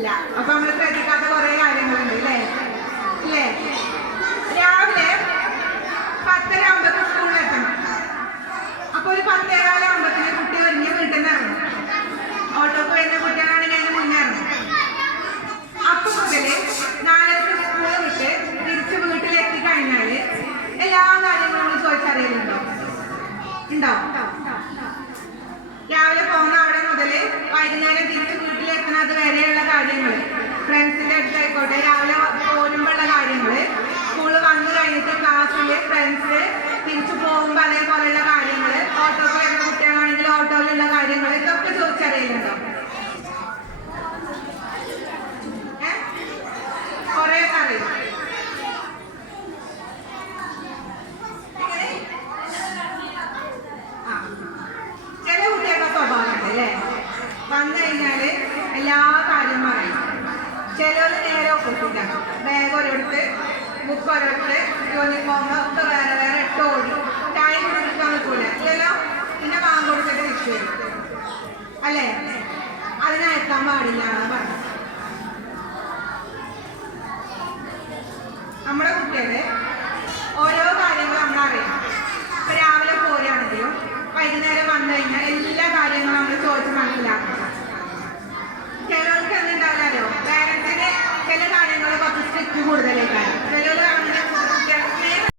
ഇല്ല. അപ്പൊ നമ്മൾ ശ്രദ്ധിക്കാത്ത കുറെ കാര്യങ്ങളുണ്ട് അല്ലേ? ഇല്ലേ? രാവിലെ 10:30 ആകുമ്പോ സ്കൂളിലെത്തണം. അപ്പൊ ഒരു 10:15 ആകുമ്പത്തിന് കുട്ടി ഒരുങ്ങി വീട്ടിൽ നിന്ന് ഇറങ്ങും. ഓട്ടോക്ക് വരുന്ന കുട്ടികളാണെങ്കിൽ അതിന് മുന്നേ ഇറങ്ങും. അപ്പൊ മുതല് 4:30 സ്കൂള് വിട്ട് തിരിച്ച് വീട്ടിലെത്തി കഴിഞ്ഞാല് എല്ലാ കാര്യങ്ങളും നമ്മൾ ചോദിച്ചറിയലുണ്ടോ? ഉണ്ടോ? രാവിലെ പോകുന്ന അവിടെ മുതല് വൈകുന്നേരം തിരിച്ച് വീട്ടിലെത്തുന്നത് വരെയുള്ള കാര്യങ്ങൾ, ഫ്രണ്ട്സിന്റെ അടുത്തായിക്കോട്ടെ, രാവിലെ പോരുമ്പോഴുള്ള കാര്യങ്ങള്, സ്കൂള് വന്നു കഴിഞ്ഞിട്ട് ക്ലാസ്സില് ഫ്രണ്ട്സ്, തിരിച്ചു പോകുമ്പോൾ അതേപോലെയുള്ള കാര്യങ്ങള്, ഓട്ടോക്ക് വരുന്ന കുട്ടികളാണെങ്കിൽ ഓട്ടോയിലുള്ള കാര്യങ്ങൾ, ഇതൊക്കെ ചോദിച്ചറിയലുണ്ടോ? കൊറേ അറിയും. ചില കുട്ടികളുടെ സ്വഭാവമുണ്ട് അല്ലേ? വന്നു കഴിഞ്ഞാല് എല്ലാ കാര്യവും പറയും. ചിലർ നേരെ ഒപ്പിട്ടില്ല, ബാഗ് ഒരിടത്ത്, ബുക്ക് ഒരിടത്ത്, യൂണിഫോം ഒക്കെ വേറെ വേറെ ഇട്ട് ഓടി. ടൈം കൊടുക്കാൻ നിൽക്കൂല ഇല്ലല്ലോ. പിന്നെ വാങ്ങി കൊടുത്തിട്ട് തിരിച്ചു വരും അല്ലേ? അതിനയക്കാൻ പാടില്ല എന്നാണ് പറഞ്ഞത്. നമ്മുടെ കുട്ടികളെ